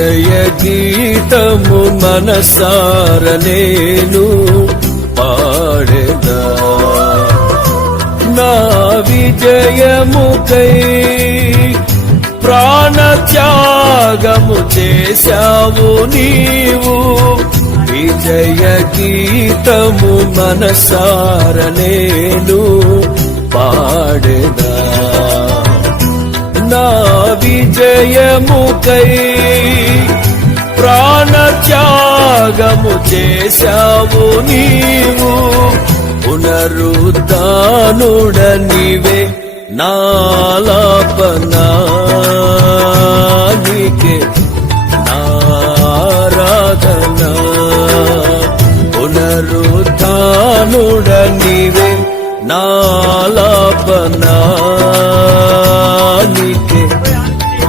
విజయ గీతము మనసార నేను పాడెదా నా విజయముకై ప్రాణత్యాగము చేశావు నీవు విజయ గీతము మనసార నేను పాడెదా నా విజయముకై ప్రాణత్యాగము చేశావు నీవు పునరుద్ధానుడ నీవే నాలాపనా నీకే నారాధనా పునరుద్ధానుడ నీవే నాలాపనా నీకే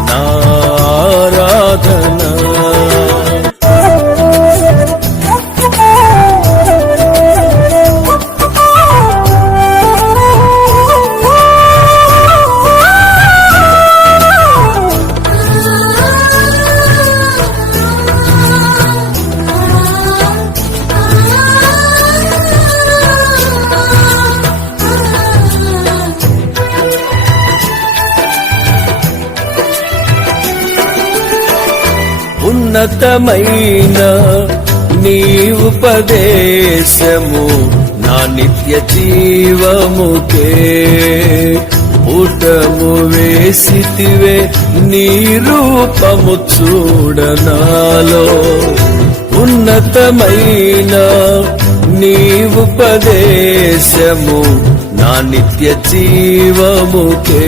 నారాధనా ఉన్నతమైన నీ ఉపదేశము నా నిత్య జీవముకే పుటము వేసితివే నీ రూపము చూడనాలో ఉన్నతమైన నీ ఉపదేశము నా నిత్య జీవముకే